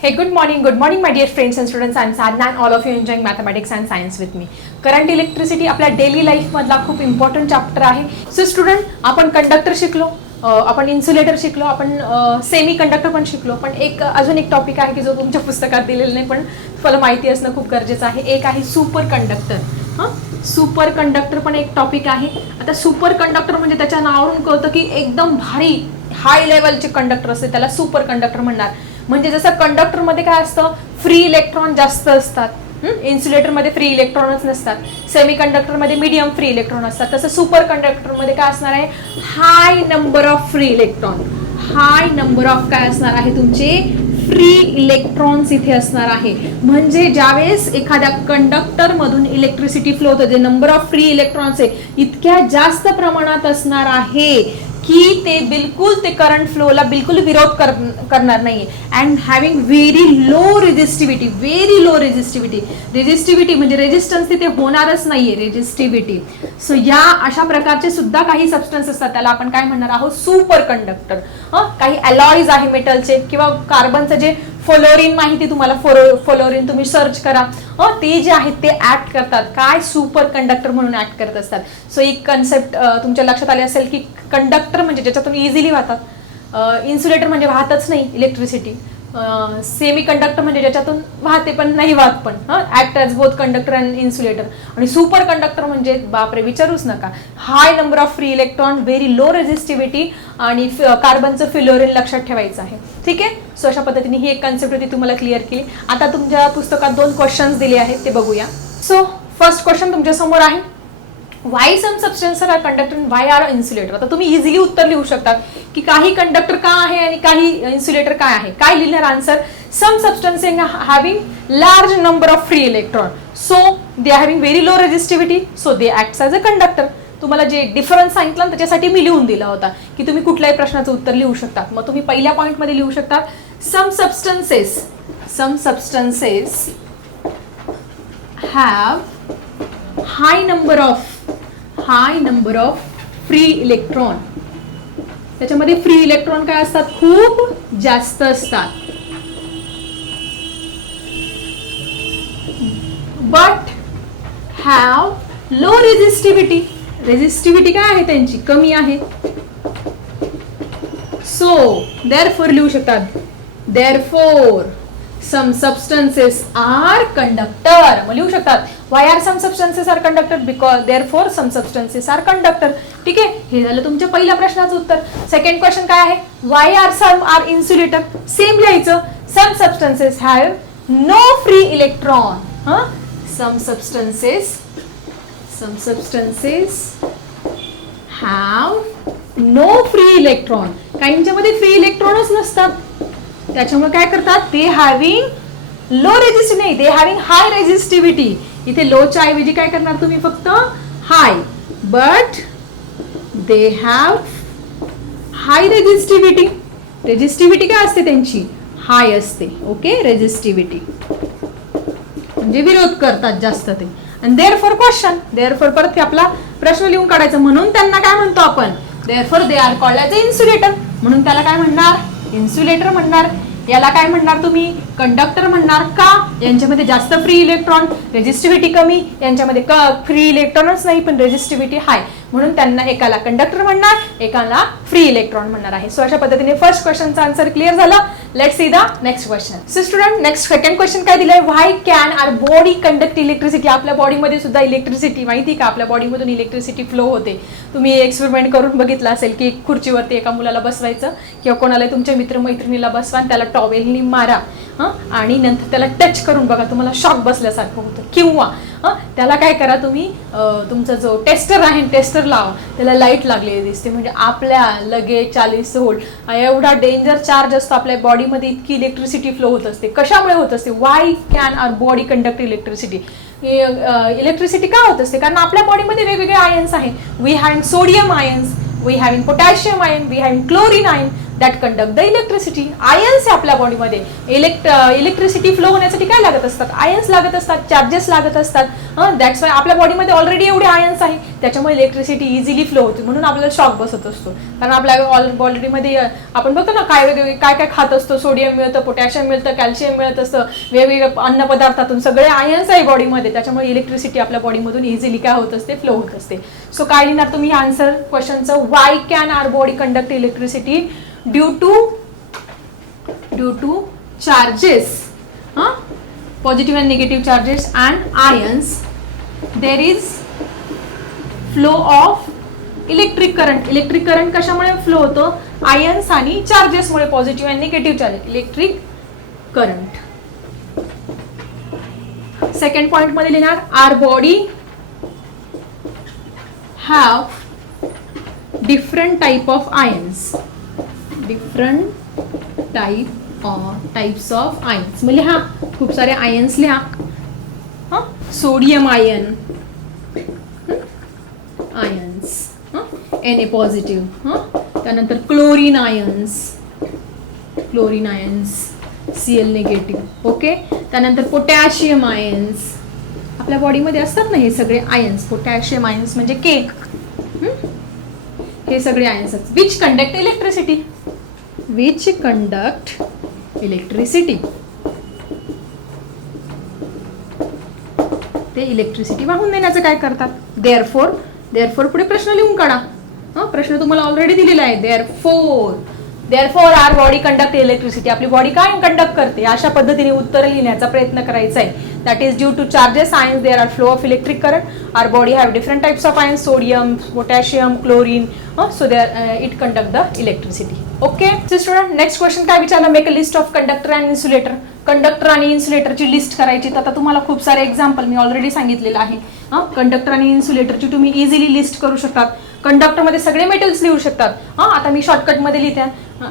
Hey, good morning, good morning, my dear friends and students. I'm Sadhna and all of you enjoying mathematics and science with me. Current electricity आपल्या daily लाईफमधला खूप important chapter आहे. So student आपण conductor शिकलो आपण insulator शिकलो आपण semi conductor पण शिकलो. पण एक अजून एक टॉपिक आहे की जो तुमच्या पुस्तकात दिलेला नाही पण तुम्हाला माहिती असणं खूप गरजेचं आहे. एक आहे सुपर कंडक्टर हां? सुपर कंडक्टर पण एक टॉपिक आहे. आता सुपर कंडक्टर म्हणजे त्याच्या नावावरून कळतं की एकदम भारी हाय लेवलचे कंडक्टर असते. त्याला सुपर कंडक्टर म्हणणार. म्हणजे जसं कंडक्टरमध्ये काय असतं फ्री इलेक्ट्रॉन जास्त असतात. इन्सुलेटरमध्ये फ्री इलेक्ट्रॉनच नसतात. सेमी कंडक्टरमध्ये मीडियम फ्री इलेक्ट्रॉन असतात. तसं सुपर कंडक्टरमध्ये काय असणार आहे? High number of free electron high number of काय असणार आहे तुमचे? फ्री इलेक्ट्रॉन्स इथे असणार आहे. म्हणजे ज्यावेळेस एखाद्या कंडक्टरमधून इलेक्ट्रिसिटी फ्लो होतं जे नंबर ऑफ फ्री इलेक्ट्रॉन्स आहे इतक्या जास्त प्रमाणात असणार आहे. की ते बिलकुल ते करंट फ्लोला बिलकुल विरोध कर करणार नाहीये. And having very low resistivity very low resistivity resistivity म्हणजे रेजिस्टन्स तिथे होणारच नाहीये रेजिस्टिव्हिटी सो या अशा प्रकारचे सुद्धा काही सबस्टन्स असतात. त्याला आपण काय म्हणणार आहोत? सुपर कंडक्टर काही अलॉईज आहे मेटलचे किंवा कार्बनचं जे फ्लोरिन माहिती तुम्हाला फोरो फ्लोरिन तुम्ही सर्च करा. अ, ते जे आहेत ते ऍक्ट करतात. काय सुपर कंडक्टर म्हणून ऍक्ट करत असतात. सो एक कन्सेप्ट तुमच्या लक्षात आले असेल की कंडक्टर म्हणजे ज्याच्यातून इझिली वाहतात. इन्सुलेटर म्हणजे वाहतच नाही इलेक्ट्रिसिटी सेमी कंडक्टर म्हणजे ज्याच्यातून वाहते पण नाही वाहत पण act as both conductor and insulator आणि सुपर कंडक्टर म्हणजे बापरे विचारूच नका. High number of free electron very low resistivity आणि कार्बनचं फिलोरिन लक्षात ठेवायचं आहे. ठीक आहे? सो अशा पद्धतीने ही एक कन्सेप्ट होती तुम्हाला क्लिअर केली. आता तुमच्या पुस्तकात दोन क्वेश्चन्स दिले आहेत ते बघूया. सो फर्स्ट क्वेश्चन तुमच्यासमोर आहे. Why some substances are conductor why are insulator आता तुम्ही इझिली उत्तर लिहू शकता. की काही कंडक्टर का आहे आणि काही इन्सुलेटर काय आहे? काय लिहिणार answer some substance having large number of free electron so they are having very low resistivity so they act as a conductor तुम्हाला जे डिफरन्स सांगितलं त्याच्यासाठी मी लिहून दिला होता की तुम्ही कुठल्याही प्रश्नाचं उत्तर लिहू शकता. मग तुम्ही पहिल्या पॉईंटमध्ये लिहू शकता some substances some substances have high number of high number of free electron त्याच्यामध्ये फ्री इलेक्ट्रॉन काय असतात? खूप जास्त असतात. But have low resistivity resistivity काय आहे त्यांची? कमी आहे. सो देअर फोर लिहू शकतात. Therefore some substances are conductor मग लिहू शकतात why are some substances are conductor because therefore some substances are conductor ठीक आहे? हे झालं तुमच्या पहिल्या प्रश्नाचं उत्तर. सेकंड क्वेश्चन काय आहे? Why are some are insulator same लिहायचं. Some substances have no free electron हा some substances some substances have no free electron काहींच्यामध्ये free इलेक्ट्रॉनच नसतात. त्याच्यामुळे काय करतात? ते हॅव्हिंग लो रेजिस्टिव्ह नाही दे हॅव्हिंग हाय रेजिस्टिव्हिटी इथे लोच्या ऐवजी काय करणार तुम्ही फक्त? High but they have high resistivity resistivity काय असते त्यांची? हाय असते. ओके रेजिस्टिव्हिटी म्हणजे विरोध करतात जास्त ते. आणि therefore question therefore परत आपला प्रश्न लिहून काढायचा. म्हणून त्यांना काय म्हणतो आपण? Therefore they are called as a insulator म्हणून त्याला काय म्हणणार? इन्सुलेटर म्हणणार याला काय म्हणणार तुम्ही? कंडक्टर म्हणणार का? यांच्यामध्ये जास्त फ्री इलेक्ट्रॉन रेजिस्टिव्हिटी कमी यांच्यामध्ये क फ्री इलेक्ट्रॉनच नाही पण रेजिस्टिव्हिटी हाय म्हणून त्यांना एकाला कंडक्टर म्हणणार एकाला फ्री इलेक्ट्रॉन म्हणणार आहे. सो अशा पद्धतीने फर्स्ट क्वेश्चनचा आन्सर क्लिअर झाला. Let see the next question so student next second question काय दिलंय? Why can our body conduct electricity आपल्या बॉडीमध्ये सुद्धा इलेक्ट्रिसिटी माहिती का? आपल्या बॉडीमधून इलेक्ट्रिसिटी फ्लो होते. तुम्ही एक्सपेरिमेंट करून बघितलं असेल की एक खुर्चीवरती एका मुलाला बसवायचं किंवा कोणाला तुमच्या मित्रमैत्रिणीला बसवा आणि त्याला टॉवेलनी मारा हं? आणि नंतर त्याला टच करून बघा तुम्हाला शॉक बसल्यासारखं होतं. किंवा त्याला काय करा तुम्ही तुमचा जो टेस्टर आहे टेस्टर लावा. त्याला लाइट लागलेली दिसते. म्हणजे आपल्या लगे चाळीस होल्ड एवढा डेंजर चार्ज असतो आपल्या बॉडीमध्ये इतकी इलेक्ट्रिसिटी फ्लो होत असते. कशामुळे होत असते? Why can our body conduct electricity electricity का होत असते? कारण आपल्या बॉडीमध्ये वेगवेगळे आयन्स आहे we have sodium ions we having potassium ion we have chlorine ion that conduct the electricity ions आहे आपल्या बॉडीमध्ये इलेक्ट इलेक्ट्रिसिटी फ्लो होण्यासाठी काय लागत असतात? आयन्स लागत असतात चार्जेस लागत असतात. दॅट्स वाय आपल्या बॉडीमध्ये ऑलरेडी एवढे आयन्स आहे. त्याच्यामुळे इलेक्ट्रिसिटी इझिली फ्लो होते. म्हणून आपल्याला शॉक बसत असतो. कारण आपल्या ऑल बॉडीमध्ये आपण बघतो ना काय वेगवेगळे काय काय खात असतो. सोडियम मिळतं पोटॅशियम मिळतं कॅल्शियम मिळत असतं. वेगवेगळ्या अन्नपदार्थातून सगळे आयन्स आहे बॉडीमध्ये त्याच्यामुळे इलेक्ट्रिसिटी आपल्या बॉडीमधून इझिली काय होत असते? फ्लो होत असते. सो काय लिहिणार तुम्ही? Answer क्वेश्चनचं why can our body conduct electricity due to due to charges हां positive and negative charges and ions there is flow of electric current electric current कशामुळे फ्लो होतो? आयन्स आणि चार्जेसमुळे positive and negative charges electric current second पॉइंटमध्ये लिहिणार our body have different type of ions different type types of ions मग लिहा. खूप सारे ions लिहा. हां? Sodium ion ions N A positive हां? त्यानंतर chlorine ions chlorine ions C L negative okay त्यानंतर पोटॅशियम आयन्स आपल्या बॉडीमध्ये असतात ना हे सगळे आयन्स पोटॅशियम आयन्स म्हणजे केक हे? सगळे ions which conduct electricity which conduct electricity ते इलेक्ट्रिसिटी वाहून देण्याचं काय करतात? देअर फोर देअर फोर पुढे प्रश्न लिहून काढा. हा प्रश्न तुम्हाला ऑलरेडी दिलेला आहे. Therefore therefore our body conduct electricity आपली बॉडी काय कंडक्ट करते. अशा पद्धतीने उत्तर लिहिण्याचा प्रयत्न करायचा आहे. That is due to charges ions there are flow of electric current our body have different types of ions sodium potassium chlorine so there it conduct the electricity okay student next question काय विचारलं? Make a list of conductor and insulator conductor आणि इन्सुलेटरची list करायची. तर आता तुम्हाला खूप सारे एक्झाम्पल मी ऑलरेडी सांगितलेलं आहे. हां कंडक्टर आणि इन्सुलेटरची तुम्ही इझिली लिस्ट करू शकतात. कंडक्टरमध्ये सगळे मेटल्स लिहू शकतात. हां आता मी शॉर्टकटमध्ये लिहिते.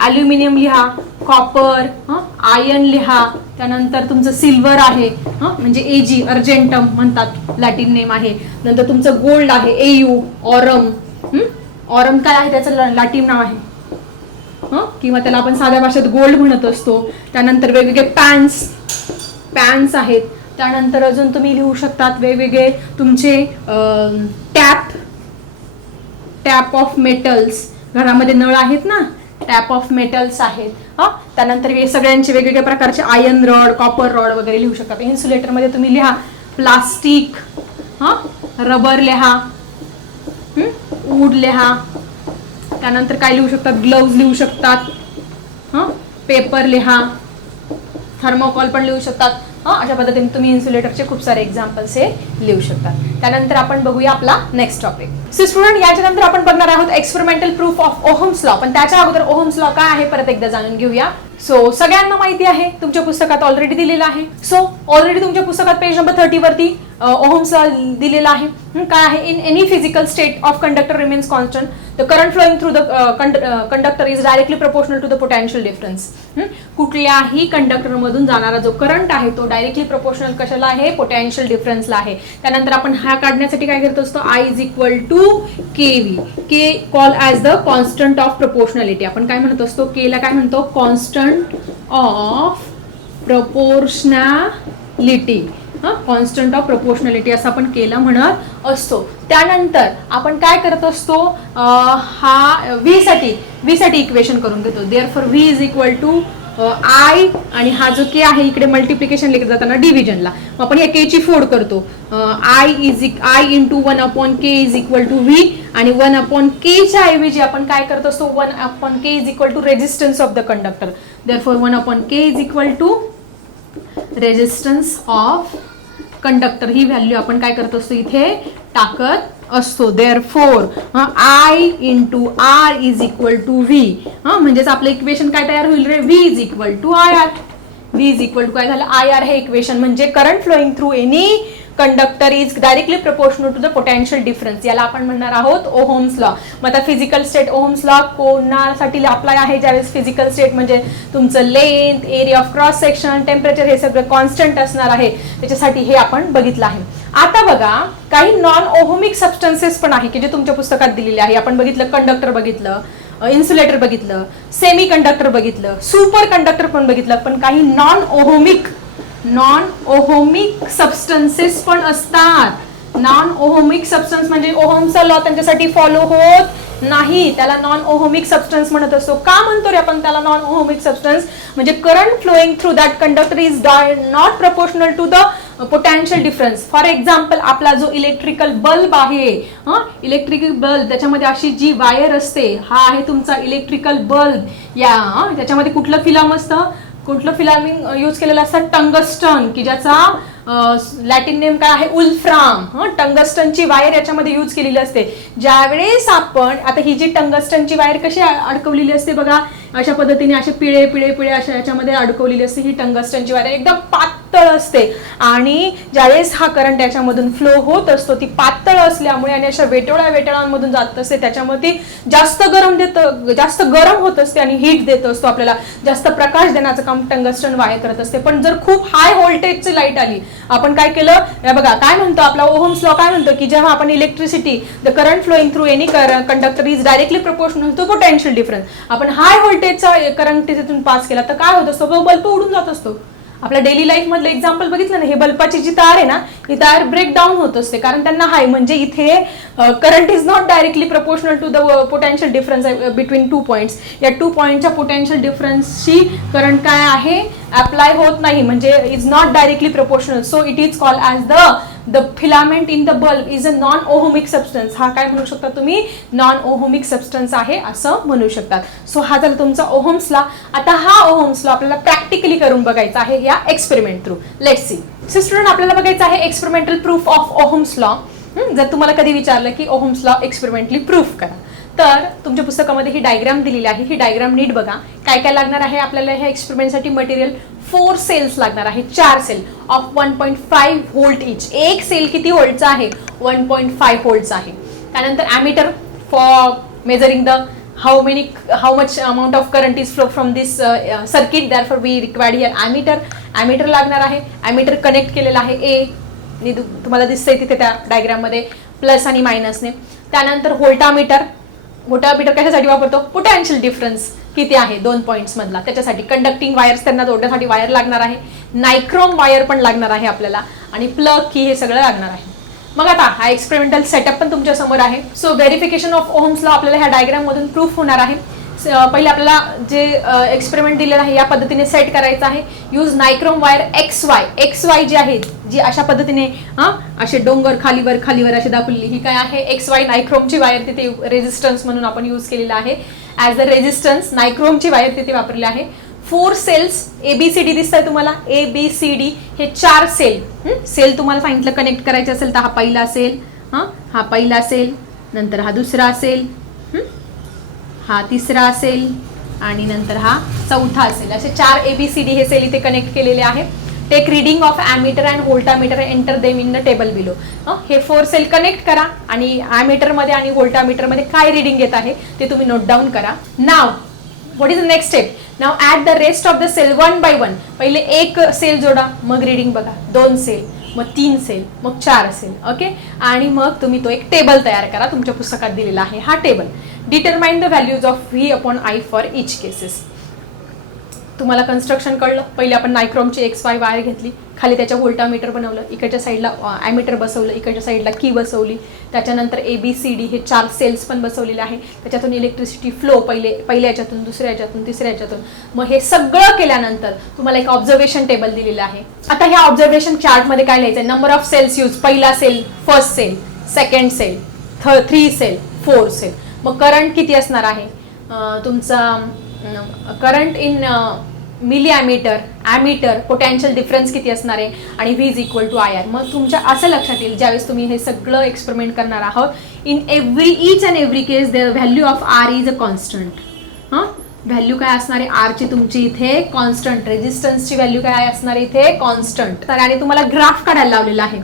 ॲल्युमिनियम लिहा कॉपर हां आयर्न लिहा. त्यानंतर तुमचं सिल्वर आहे. हां म्हणजे एजी अर्जेंटम म्हणतात. लॅटिन नेम आहे. नंतर तुमचं गोल्ड आहे. एयू ऑरम ऑरम काय आहे? त्याचं लॅटिन नाव आहे. हं? किंवा त्याला आपण साध्या भाषेत गोल्ड म्हणत असतो. त्यानंतर वेगवेगळे पॅन्स पॅन्स आहेत. त्यानंतर अजून तुम्ही लिहू शकतात वेगवेगळे तुमचे टॅप टॅप ऑफ मेटल्स घरामध्ये नळ आहेत ना? टॅप ऑफ मेटल्स आहेत. हा? त्यानंतर हे सगळ्यांचे वेगवेगळ्या प्रकारचे आयर्न रॉड कॉपर रॉड वगैरे लिहू शकतात इन्सुलेटरमध्ये तुम्ही लिहा. प्लास्टिक हा? रबर लिहा. वूड लिहा. त्यानंतर काय लिहू शकतात? ग्लव्ज लिहू शकतात. हां? पेपर लिहा. थर्मोकॉल पण लिहू शकतात. हां? अशा पद्धतीने तुम्ही इन्सुलेटरचे खूप सारे एक्झाम्पल्स हे लिहू शकतात. त्यानंतर आपण बघूया आपला नेक्स्ट टॉपिक सो स्टुडंट याच्यानंतर आपण बघणार आहोत experimental proof of Ohm's law पण त्याच्या अगोदर ओहम्स लॉ काय आहे? परत एकदा जाणून घेऊया. सो सगळ्यांना माहिती आहे. तुमच्या पुस्तकात ऑलरेडी दिलेलं आहे. सो ऑलरेडी तुमच्या पुस्तकात पेज नंबर थर्टी वरती ओहम्स दिलेला आहे. काय आहे? In any physical state of conductor remains constant the current flowing through the conductor is directly proportional to the potential difference कुठल्याही कंडक्टरमधून जाणारा जो करंट आहे तो डायरेक्टली प्रपोर्शनल कशाला आहे? पोटॅन्शियल डिफरन्सला आहे. त्यानंतर आपण हा काढण्यासाठी काय करत असतो? I is equal to K V K call as the constant of proportionality आपण काय म्हणत असतो? केला काय म्हणतो? कॉन्स्टंट ऑफ प्रपोर्शनॅलिटी हां कॉन्स्टंट ऑफ प्रपोर्शनॅलिटी असं आपण केलं म्हणत असतो. त्यानंतर आपण काय करत असतो? हा व्ही साठी साठी इक्वेशन करून घेतो. Therefore V is equal to I आणि हा जो के आहे इकडे मल्टिप्लिकेशन लिहित जाताना डिव्हिजनला मग आपण या के ची फोड करतो. I is I into one upon K is equal to V आणि वन अपॉन केच्या ऐवजी आपण काय करत असतो? One upon K is equal to resistance of the conductor therefore one upon K is equal to resistance of conductor he value आपण काय करत असतो? इथे टाकत असतो. Therefore I into R is equal to V म्हणजेच आपलं इक्वेशन काय तयार होईल रे? V is equal to I R V is equal to काय झालं? आय आर हे इक्वेशन म्हणजे current flowing through any conductor is directly proportional to the potential difference याला आपण म्हणणार आहोत ओहोम्स लॉ मग आता फिजिकल स्टेट ओहोम्स लॉ कोणासाठी अप्लाय आहे? ज्यावेळेस फिजिकल स्टेट म्हणजे तुमचं length area of cross section temperature हे सगळं कॉन्स्टंट असणार आहे. त्याच्यासाठी हे आपण बघितलं आहे. आता बघा काही नॉन ओहोमिक सबस्टन्सेस पण आहे की जे तुमच्या पुस्तकात दिलेले आहे. आपण बघितलं कंडक्टर बघितलं इन्सुलेटर बघितलं सेमी कंडक्टर बघितलं सुपर कंडक्टर पण बघितलं पण काही non ohmic non ohmic substances पण असतात. नॉन ओहोमिक सबस्टन्स म्हणजे ओहोमचा लॉ त्यांच्यासाठी फॉलो होत नाही. त्याला नॉन ओहोमिक सबस्टन्स म्हणत असतो. का म्हणतो रे आपण त्याला नॉन ओहोमिक सबस्टन्स म्हणजे current flowing through that conductor is not proportional to the potential difference for example आपला जो इलेक्ट्रिकल बल्ब आहे इलेक्ट्रिकल बल्ब त्याच्यामध्ये अशी जी वायर असते हा आहे तुमचा इलेक्ट्रिकल बल्ब या त्याच्यामध्ये कुठलं फिलम असतं? कुठलं फिलामिंग यूज केलेलं असतं? टंगस्टन की ज्याचा लॅटिन नेम काय आहे? उल्फ्राम. हं टंगस्टनची वायर याच्यामध्ये यूज केलेली असते. ज्यावेळेस आपण आता ही जी टंगस्टनची वायर कशी अडकवलेली असते बघा अशा पद्धतीने असे पिळे पिळे पिळे अशा याच्यामध्ये अडकवलेली असते. ही टंगस्टनची वायर एकदम पातळ असते. आणि ज्यावेळेस हा करंट याच्यामधून फ्लो होत असतो ती पातळ असल्यामुळे आणि अशा वेटोळ्या वेटळांमधून जात असते त्याच्यामध्ये जास्त गरम देत जास्त गरम होत असते आणि हीट देत असतो आपल्याला. जास्त प्रकाश देण्याचं काम टंगस्टन वायर करत असते. पण जर खूप हाय व्होल्टेजची लाइट आली आपण काय केलं? बघा काय म्हणतो आपला ओहम्स लॉ काय म्हणतो की जेव्हा आपण electricity the current flowing through any conductor is directly proportional to potential difference आपण हाय व्होल्टेजचा करंट तिथून पास केला तर काय होत? असतो बल्ब उडून जात असतो. आपल्या डेली लाईफ मधलं एक्झाम्पल बघितलं ना हे बल्बाची जी तार आहे ना ही तार ब्रेक डाऊन होत असते. कारण त्यांना हाय म्हणजे इथे current is not directly proportional to the potential difference between two points या टू पॉईंटच्या पोटेन्शियल डिफरन्सशी करंट काय आहे अप्लाय होत नाही. म्हणजे is not directly proportional so it is call as the the filament in the bulb is a non ohmic substance हा काय म्हणू शकता तुम्ही? नॉन ओहोमिक सबस्टन्स आहे असं म्हणू शकतात. सो हा झाला तुमचा ओहोम्सला आता हा ओहोम्सला आपल्याला प्रॅक्टिकली करून बघायचा आहे या experiment through let see so student आपल्याला बघायचं आहे experimental proof of Ohm's law जर तुम्हाला कधी विचारलं की ओहोम्स लॉ एक्सपेरिमेंटली प्रूफ करा. तर तुमच्या पुस्तकामध्ये ही डायग्राम दिलेली आहे. ही डायग्राम नीट बघा. काय काय लागणार आहे? आपल्याला ह्या एक्सपेरिमेंटसाठी मटेरियल फोर सेल्स लागणार आहे. चार cell of one point five volt each एक सेल किती व्होल्टचा आहे? वन पॉईंट फाईव्ह व्होल्टचा आहे. त्यानंतर ammeter for measuring the how many how much amount of current is flow from this circuit therefore we required here ammeter ammeter लागणार आहे. Ammeter connect केलेला आहे. ए तुम्हाला दिसतंय तिथे त्या डायग्राममध्ये प्लस आणि मायनसने त्यानंतर व्होल्टामीटर व्होल्टामीटर कशासाठी वापरतो? पोटॅन्शियल डिफरन्स किती आहे? दोन पॉईंट्स मधला. त्याच्यासाठी कंडक्टिंग वायर्स त्यांना जोडण्यासाठी वायर लागणार आहे. नायक्रोम वायर पण लागणार आहे आपल्याला. आणि प्लग की हे सगळं लागणार आहे. मग आता हा एक्सपेरिमेंटल सेटअप पण तुमच्यासमोर आहे. सो व्हेरिफिकेशन ऑफ ओम्सला आपल्याला ह्या डायग्राम मधून प्रूफ होणार आहे. पहिले आपल्याला जे एक्सपेरिमेंट दिलेलं आहे या पद्धतीने सेट करायचं आहे. Use nichrome wire X Y X Y जी आहे जी अशा पद्धतीने असे डोंगर खालीवर खालीवर अशी दाखवलेली. ही काय आहे? एक्स वाय नायक्रोमची वायर तिथे रेजिस्टन्स म्हणून आपण यूज केलेला आहे. ॲज अ रेजिस्टन्स नायक्रोमची वायर तिथे वापरली आहे. Four cells A B C D दिसत आहे तुम्हाला? ए बी सी डी हे चार सेल सेल तुम्हाला सांगितलं कनेक्ट करायचे असेल तर हा पहिला असेल हां? हा पहिला असेल नंतर हा दुसरा असेल हा तिसरा असेल आणि नंतर हा चौथा असेल. असे चार ए बी सी डी हे सेल इथे कनेक्ट केलेले आहे take reading of ammeter and voltmeter enter them in the table below हे? फोर सेल कनेक्ट करा आणि ॲमीटरमध्ये आणि व्होल्टामीटरमध्ये काय रिडिंग येत आहे ते तुम्ही नोट डाऊन करा. Now what is the next step now at the rest of the cell one by one पहिले एक सेल जोडा मग रिडिंग बघा. दोन सेल मग तीन सेल मग चार सेल ओके आणि मग तुम्ही तो एक टेबल तयार करा. तुमच्या पुस्तकात दिलेला आहे हा table determine the values of V upon I for each cases तुम्हाला कन्स्ट्रक्शन कळलं. पहिले आपण नायक्रॉमची एक्स वाय वायर घेतली. खाली त्याच्या व्होल्टामीटर बनवलं. इकडच्या साईडला ॲमीटर बसवलं. इकडच्या साईडला की बसवली. त्याच्यानंतर ए बी सी डी हे चार सेल्स पण बसवलेले आहे. त्याच्यातून इलेक्ट्रिसिटी फ्लो पहिले पहिल्या याच्यातून दुसऱ्या याच्यातून तिसऱ्या याच्यातून. मग हे सगळं केल्यानंतर तुम्हाला एक ऑब्झर्वेशन टेबल दिलेलं आहे. आता ह्या ऑब्झर्वेशन चार्टमध्ये काय लिहायचं नंबर ऑफ सेल्स यूज पहिला cell first cell second cell थ थ्री सेल फोर सेल मग करंट किती असणार आहे? तुमचा current in milli ammeter ammeter potential difference किती असणार आहे आणि V is equal to I R मग तुमच्या असं लक्षात येईल ज्यावेळेस तुम्ही हे सगळं एक्सपेरिमेंट करणार आहोत in every each and every case the value of R is a constant हां? व्हॅल्यू काय असणार आहे? आरची तुमची इथे कॉन्स्टंट रेजिस्टन्सची व्हॅल्यू काय असणार आहे इथे? कॉन्स्टंट तर आणि तुम्हाला ग्राफ काढायला लावलेला आहे.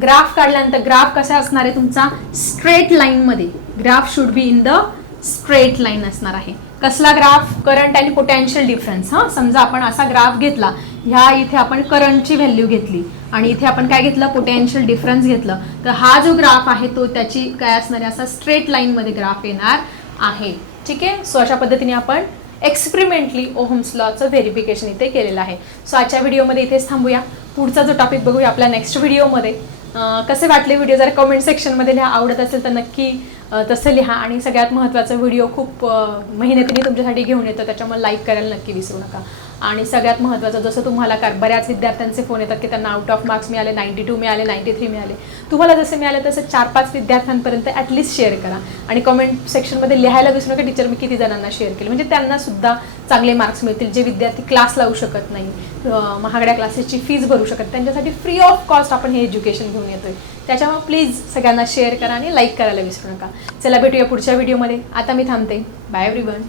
ग्राफ काढल्यानंतर ग्राफ कसा असणार आहे तुमचा? स्ट्रेट लाईनमध्ये graph should be in the straight line असणार आहे. कसला ग्राफ करंट आणि पोटॅन्शियल डिफरन्स हां? समजा आपण असा ग्राफ घेतला ह्या इथे आपण करंटची व्हॅल्यू घेतली आणि इथे आपण काय घेतलं? पोटॅन्शियल डिफरन्स घेतलं. तर हा जो ग्राफ आहे तो त्याची काय असणार असा स्ट्रेट लाईनमध्ये ग्राफ येणार आहे. ठीक आहे? सो अशा पद्धतीने आपण एक्सपेरिमेंटली ओहम्स लॉचं व्हेरिफिकेशन इथे केलेलं आहे. सो आजच्या व्हिडिओमध्ये इथेच थांबूया. पुढचा जो टॉपिक बघूया आपल्या नेक्स्ट व्हिडिओमध्ये कसे वाटले व्हिडिओ जर कमेंट सेक्शनमध्ये लिहा. आवडत असेल तर नक्की तसं लिहा आणि सगळ्यात महत्त्वाचा व्हिडिओ खूप मेहनतीने तुमच्यासाठी घेऊन येतो त्याच्यामुळे लाईक करायला नक्की विसरू नका. आणि सगळ्यात महत्त्वाचं जसं तुम्हाला का बऱ्याच विद्यार्थ्यांचे फोन येतात की त्यांना आउट ऑफ मार्क्स मिळाले नाईन्टी टू मिळाले नाईन्टी थ्री मिळाले. तुम्हाला जसे मिळाले तसं चार पाच विद्यार्थ्यांपर्यंत ॲटलिस्ट शेअर करा. आणि कमेंट सेक्शनमध्ये लिहायला विसरू नका टीचर मी किती जणांना शेअर केले. म्हणजे त्यांना सुद्धा चांगले मार्क्स मिळतील जे विद्यार्थी क्लास लावू शकत नाही. महागड्या क्लासेसची फीज भरू शकत त्यांच्यासाठी फ्री ऑफ कॉस्ट आपण हे एज्युकेशन घेऊन येतोय. त्याच्यामुळे प्लीज सगळ्यांना शेअर करा आणि लाईक करायला विसरू नका. चला भेटूया पुढच्या व्हिडिओमध्ये आता मी थांबते. Bye everyone